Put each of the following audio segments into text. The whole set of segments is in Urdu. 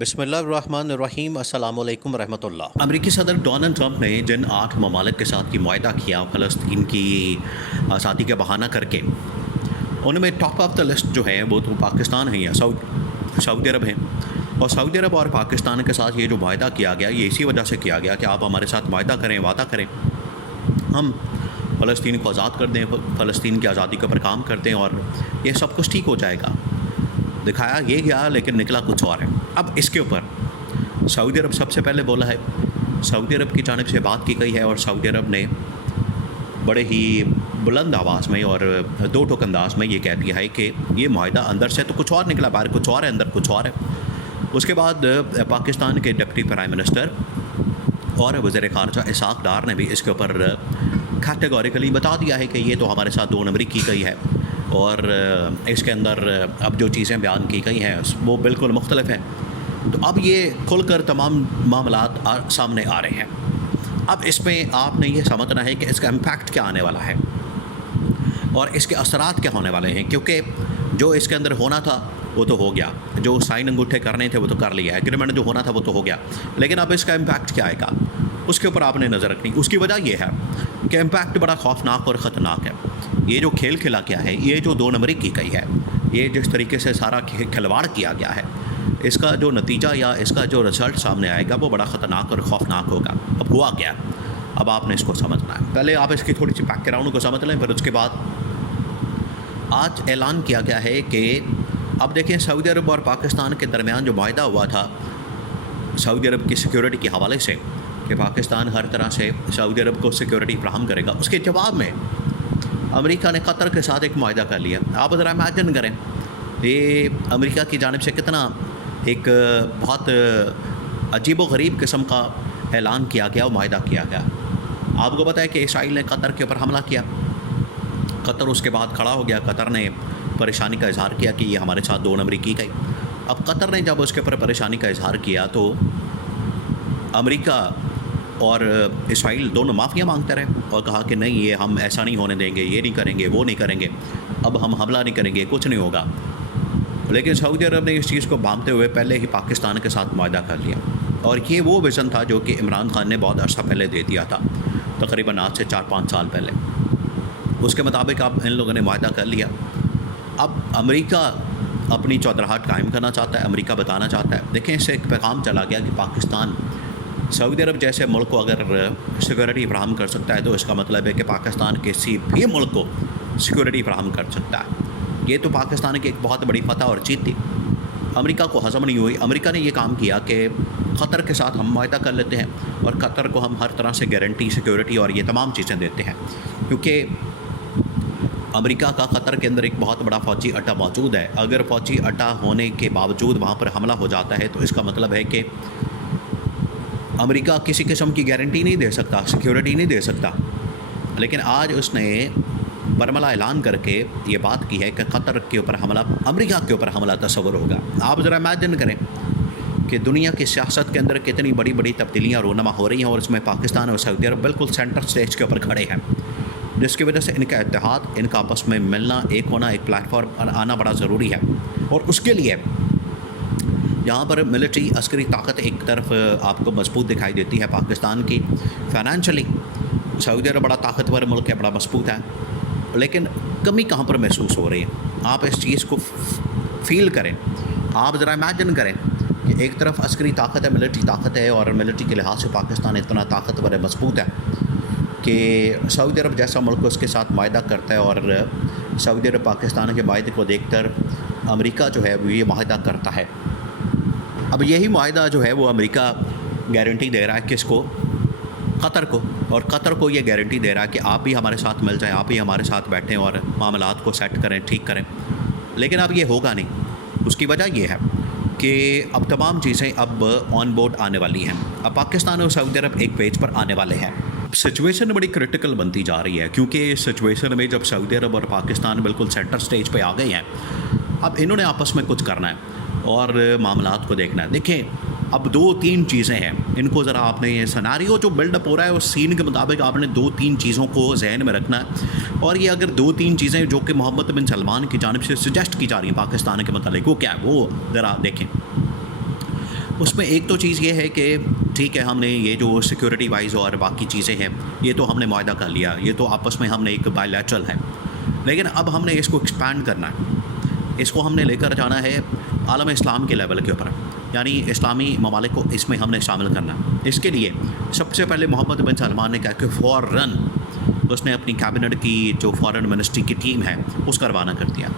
بسم اللہ الرحمن الرحیم، السلام علیکم ورحمۃ اللہ۔ امریکی صدر ڈونلڈ ٹرمپ نے جن 8 ممالک کے ساتھ یہ معاہدہ کیا فلسطین کی آزادی کا بہانہ کر کے، ان میں ٹاپ آف دا لسٹ جو ہے وہ تو پاکستان ہے یا سعودی عرب ہے۔ اور سعودی عرب اور پاکستان کے ساتھ یہ جو معاہدہ کیا گیا یہ اسی وجہ سے کیا گیا کہ آپ ہمارے ساتھ معاہدہ کریں، وعدہ کریں، ہم فلسطین کو آزاد کر دیں، فلسطین کی آزادی کے اوپر کام کر دیں اور یہ سب کچھ ٹھیک ہو جائے گا۔ دکھایا یہ گیا لیکن نکلا کچھ اور ہے۔ اب اس کے اوپر سعودی عرب سب سے پہلے بولا ہے، سعودی عرب کی جانب سے بات کی گئی ہے اور سعودی عرب نے بڑے ہی بلند آواز میں اور دو ٹوک انداز میں یہ کہہ دیا ہے کہ یہ معاہدہ اندر سے تو کچھ اور نکلا، باہر کچھ اور ہے، اندر کچھ اور ہے۔ اس کے بعد پاکستان کے ڈپٹی پرائم منسٹر اور وزیر خارجہ اسحاق ڈار نے بھی اس کے اوپر کیٹیگوریکلی بتا دیا ہے کہ یہ تو ہمارے ساتھ 2 نمبری کی گئی ہے اور اس کے اندر اب جو چیزیں بیان کی گئی ہیں وہ بالکل مختلف ہیں۔ تو اب یہ کھل کر تمام معاملات سامنے آ رہے ہیں۔ اب اس میں آپ نے یہ سمجھنا ہے کہ اس کا امپیکٹ کیا آنے والا ہے اور اس کے اثرات کیا ہونے والے ہیں، کیونکہ جو اس کے اندر ہونا تھا وہ تو ہو گیا، جو سائن انگوٹھے کرنے تھے وہ تو کر لیا، ایگریمنٹ جو ہونا تھا وہ تو ہو گیا، لیکن اب اس کا امپیکٹ کیا آئے گا اس کے اوپر آپ نے نظر رکھنی۔ اس کی وجہ یہ ہے کہ امپیکٹ بڑا خوفناک اور خطرناک ہے۔ یہ جو کھیل کھیلا گیا ہے، یہ جو 2 نمبری کی گئی ہے، یہ جس طریقے سے سارا کھلواڑ کیا گیا ہے، اس کا جو نتیجہ یا اس کا جو رزلٹ سامنے آئے گا وہ بڑا خطرناک اور خوفناک ہوگا۔ اب ہوا کیا، اب آپ نے اس کو سمجھنا ہے۔ پہلے آپ اس کی تھوڑی سی بیک گراؤنڈ کو سمجھ لیں، پھر اس کے بعد آج اعلان کیا گیا ہے کہ اب دیکھیں سعودی عرب اور پاکستان کے درمیان جو معاہدہ ہوا تھا سعودی عرب کی سیکیورٹی کے حوالے سے کہ پاکستان ہر طرح سے سعودی عرب کو سیکیورٹی فراہم کرے گا، اس کے جواب میں امریکہ نے قطر کے ساتھ ایک معاہدہ کر لیا۔ آپ ذرا امیجن کریں یہ امریکہ کی جانب سے کتنا ایک بہت عجیب و غریب قسم کا اعلان کیا گیا اور معاہدہ کیا گیا۔ آپ کو پتہ ہے کہ اسرائیل نے قطر کے اوپر حملہ کیا، قطر اس کے بعد کھڑا ہو گیا، قطر نے پریشانی کا اظہار کیا کہ یہ ہمارے ساتھ 2 نمبری کی گئی۔ اب قطر نے جب اس کے اوپر پریشانی کا اظہار کیا تو امریکہ اور اسرائیل دونوں معافیاں مانگتے رہے اور کہا کہ نہیں، یہ ہم ایسا نہیں ہونے دیں گے، یہ نہیں کریں گے، وہ نہیں کریں گے، اب ہم حملہ نہیں کریں گے، کچھ نہیں ہوگا۔ لیکن سعودی عرب نے اس چیز کو بھانپتے ہوئے پہلے ہی پاکستان کے ساتھ معاہدہ کر لیا، اور یہ وہ وژن تھا جو کہ عمران خان نے بہت عرصہ پہلے دے دیا تھا، تقریباً آج سے 4-5 سال پہلے۔ اس کے مطابق اب ان لوگوں نے معاہدہ کر لیا۔ اب امریکہ اپنی چودراہٹ قائم کرنا چاہتا ہے، امریکہ بتانا چاہتا ہے، دیکھیں اس سے ایک پیغام چلا گیا کہ پاکستان سعودی عرب جیسے ملک کو اگر سیکورٹی فراہم کر سکتا ہے تو اس کا مطلب ہے کہ پاکستان کسی بھی ملک کو سیکورٹی فراہم کر سکتا ہے۔ یہ تو پاکستان کی ایک بہت بڑی فتح اور جیت تھی۔ امریکہ کو ہضم نہیں ہوئی، امریکہ نے یہ کام کیا کہ قطر کے ساتھ ہم معاہدہ کر لیتے ہیں اور قطر کو ہم ہر طرح سے گارنٹی، سیکورٹی اور یہ تمام چیزیں دیتے ہیں، کیونکہ امریکہ کا قطر کے اندر ایک بہت بڑا فوجی اڈہ موجود ہے۔ اگر فوجی اڈہ ہونے کے باوجود وہاں پر حملہ ہو جاتا ہے تو اس کا مطلب ہے کہ امریکہ کسی قسم کی گارنٹی نہیں دے سکتا، سیکیورٹی نہیں دے سکتا۔ لیکن آج اس نے برملا اعلان کر کے یہ بات کی ہے کہ قطر کے اوپر حملہ، امریکہ کے اوپر حملہ تصور ہوگا۔ آپ ذرا امیجن کریں کہ دنیا کی سیاست کے اندر کتنی بڑی بڑی تبدیلیاں رونما ہو رہی ہیں اور اس میں پاکستان اور سعودی عرب بالکل سینٹر سٹیج کے اوپر کھڑے ہیں، جس کی وجہ سے ان کا اتحاد، ان کا آپس میں ملنا، ایک ہونا، ایک پلیٹ فارم پر آنا بڑا ضروری ہے۔ اور اس کے لیے یہاں پر ملٹری عسکری طاقت ایک طرف آپ کو مضبوط دکھائی دیتی ہے پاکستان کی، فائنینشلی سعودی عرب بڑا طاقتور ملک ہے، بڑا مضبوط ہے، لیکن کمی کہاں پر محسوس ہو رہی ہے؟ آپ اس چیز کو فیل کریں، آپ ذرا امیجن کریں کہ ایک طرف عسکری طاقت ہے، ملٹری طاقت ہے، اور ملٹری کے لحاظ سے پاکستان اتنا طاقتور ہے، مضبوط ہے کہ سعودی عرب جیسا ملک اس کے ساتھ معاہدہ کرتا ہے، اور سعودی عرب پاکستان کے معاہدے کو دیکھ کر امریکہ جو ہے وہ یہ معاہدہ کرتا ہے۔ اب یہی معاہدہ جو ہے وہ امریکہ گارنٹی دے رہا ہے کس کو؟ قطر کو، اور قطر کو یہ گارنٹی دے رہا ہے کہ آپ بھی ہمارے ساتھ مل جائیں، آپ بھی ہمارے ساتھ بیٹھیں اور معاملات کو سیٹ کریں، ٹھیک کریں۔ لیکن اب یہ ہوگا نہیں۔ اس کی وجہ یہ ہے کہ اب تمام چیزیں اب آن بورڈ آنے والی ہیں، اب پاکستان اور سعودی عرب ایک پیج پر آنے والے ہیں۔ سچویشن بڑی کرٹیکل بنتی جا رہی ہے، کیونکہ اس سچویشن میں جب سعودی عرب اور پاکستان بالکل سینٹر سٹیج پہ آ گئے ہیں، اب انہوں نے آپس میں کچھ کرنا ہے اور معاملات کو دیکھنا ہے۔ دیکھیں اب 2-3 چیزیں ہیں، ان کو ذرا آپ نے یہ سناریو جو بلڈ اپ ہو رہا ہے اس سین کے مطابق آپ نے 2-3 چیزوں کو ذہن میں رکھنا ہے، اور یہ اگر 2-3 چیزیں جو کہ محمد بن سلمان کی جانب سے سجیسٹ کی جا رہی ہیں پاکستان کے متعلق، وہ کیا ہے وہ ذرا دیکھیں۔ اس میں ایک تو چیز یہ ہے کہ ٹھیک ہے ہم نے یہ جو سیکورٹی وائز اور باقی چیزیں ہیں یہ تو ہم نے معاہدہ کر لیا، یہ تو آپس میں ہم نے ایک بائی لیٹرل ہے، لیکن اب ہم نے اس کو ایکسپینڈ کرنا ہے، اس کو ہم نے لے کر جانا ہے عالم اسلام کے لیول کے اوپر، یعنی اسلامی ممالک کو اس میں ہم نے شامل کرنا ہے۔ اس کے لیے سب سے پہلے محمد بن سلمان نے کہا کہ فوراً اس نے اپنی کیبنٹ کی جو فارن منسٹری کی ٹیم ہے اس کا روانہ کر دیا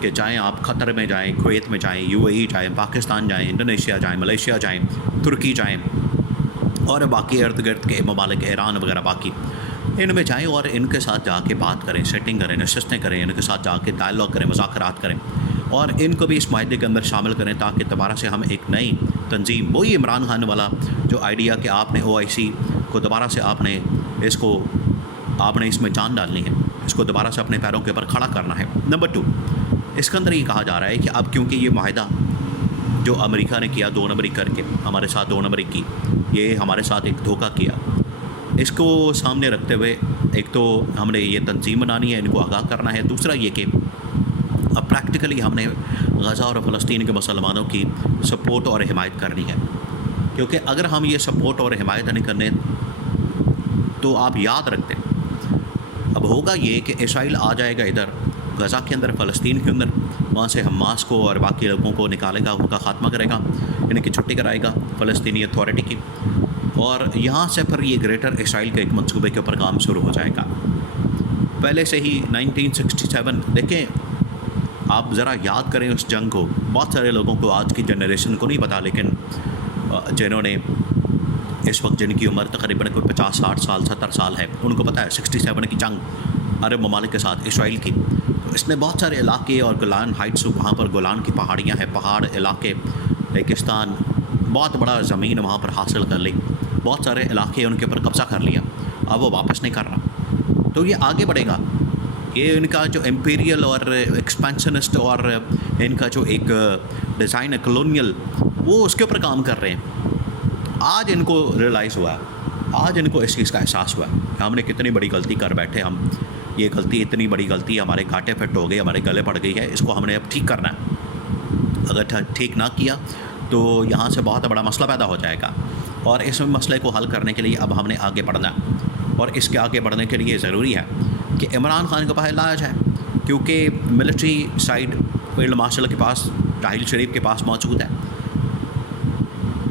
کہ جائیں آپ قطر میں جائیں، کویت میں جائیں، UAE جائیں، پاکستان جائیں، انڈونیشیا جائیں، ملیشیا جائیں، ترکی جائیں اور باقی ارد گرد کے ممالک ایران وغیرہ باقی ان میں جائیں اور ان کے ساتھ جا کے بات کریں، سیٹنگ کریں، نشستیں کریں، ان کے ساتھ جا کے ڈائلاگ کریں، مذاکرات کریں اور ان کو بھی اس معاہدے کے اندر شامل کریں تاکہ دوبارہ سے ہم ایک نئی تنظیم، وہی عمران خان والا جو آئیڈیا کہ آپ نے OIC کو دوبارہ سے آپ نے اس میں جان ڈالنی ہے، اس کو دوبارہ سے اپنے پیروں کے اوپر کھڑا کرنا ہے۔ نمبر 2، اس کے اندر یہ کہا جا رہا ہے کہ اب کیونکہ یہ معاہدہ جو امریکہ نے کیا 2 نمبری کر کے ہمارے ساتھ 2 نمبری کی، یہ ہمارے ساتھ ایک دھوکہ کیا، اس کو سامنے رکھتے ہوئے ایک تو ہم نے یہ تنظیم بنانی ہے، ان کو آگاہ کرنا ہے، دوسرا یہ کہ اب پریکٹیکلی ہم نے غزہ اور فلسطین کے مسلمانوں کی سپورٹ اور حمایت کرنی ہے، کیونکہ اگر ہم یہ سپورٹ اور حمایت نہیں کرنے تو آپ یاد رکھتے اب ہوگا یہ کہ اسرائیل آ جائے گا ادھر غزہ کے اندر، فلسطین کے اندر، وہاں سے حماس کو اور باقی لوگوں کو نکالے گا، ان کا خاتمہ کرے گا، ان کی چھٹی کرائے گا فلسطینی اتھارٹی کی، اور یہاں سے پھر یہ گریٹر اسرائیل کے ایک منصوبے کے اوپر کام شروع ہو جائے گا۔ پہلے سے ہی 1967 دیکھیں، آپ ذرا یاد کریں اس جنگ کو، بہت سارے لوگوں کو آج کی جنریشن کو نہیں پتا، لیکن جنہوں نے اس وقت جن کی عمر تقریباً کوئی 50 60 سال 70 سال ہے ان کو پتہ ہے 67 کی جنگ عرب ممالک کے ساتھ اسرائیل کی، تو اس نے بہت سارے علاقے اور گولان ہائٹس، وہاں پر گولان کی پہاڑیاں ہیں، پہاڑ علاقے، ریگستان، بہت بڑا زمین وہاں پر حاصل کر لی، بہت سارے علاقے ان کے اوپر قبضہ کر لیا، اب وہ واپس نہیں کر رہا، تو یہ آگے بڑھے گا، یہ ان کا جو امپیریل اور ایکسپینشنسٹ اور ان کا جو ایک ڈیزائن ہے کلونیل، وہ اس کے اوپر کام کر رہے ہیں۔ آج ان کو ریئلائز ہوا ہے، آج ان کو اس چیز کا احساس ہوا ہے کہ ہم نے کتنی بڑی غلطی کر بیٹھے، ہم یہ غلطی اتنی بڑی غلطی ہمارے گھاٹے پھٹ ہو گئی، ہمارے گلے پڑ گئی ہے، اس کو ہم نے اب ٹھیک کرنا ہے، اگر ٹھیک نہ کیا تو یہاں سے بہت بڑا مسئلہ پیدا ہو جائے گا، اور اس مسئلے کو حل کرنے کے لیے اب ہم نے آگے بڑھنا ہے، اور اس کے آگے بڑھنے کے لیے ضروری ہے کہ عمران خان کو باہر لایا جائے، کیونکہ military side field marshal K پاس، راحیل شریف کے پاس موجود ہے،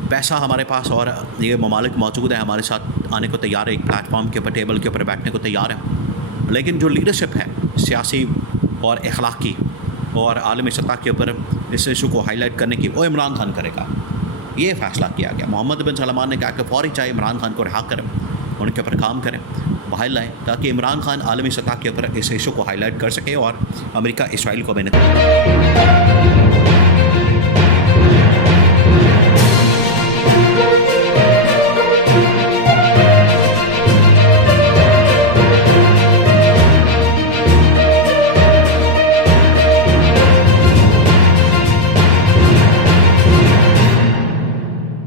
پیسہ ہمارے پاس، اور یہ ممالک موجود ہیں ہمارے ساتھ آنے کو تیار ہے، ایک پلیٹ فارم کے اوپر ٹیبل کے اوپر بیٹھنے کو تیار ہے، لیکن جو لیڈرشپ ہے سیاسی اور اخلاقی اور عالمی سطح کے اوپر اس ایشو کو ہائی لائٹ کرنے کی، وہ عمران خان کرے گا، یہ فیصلہ کیا گیا۔ محمد بن سلمان نے کہا کہ فوری چاہے عمران خان کو رہا کریں، ان کے اوپر کام کریں، باہر لائیں، تاکہ عمران خان عالمی سطح کے اوپر اس ایشو کو ہائی لائٹ کر سکے اور امریکہ اسرائیل کو بھی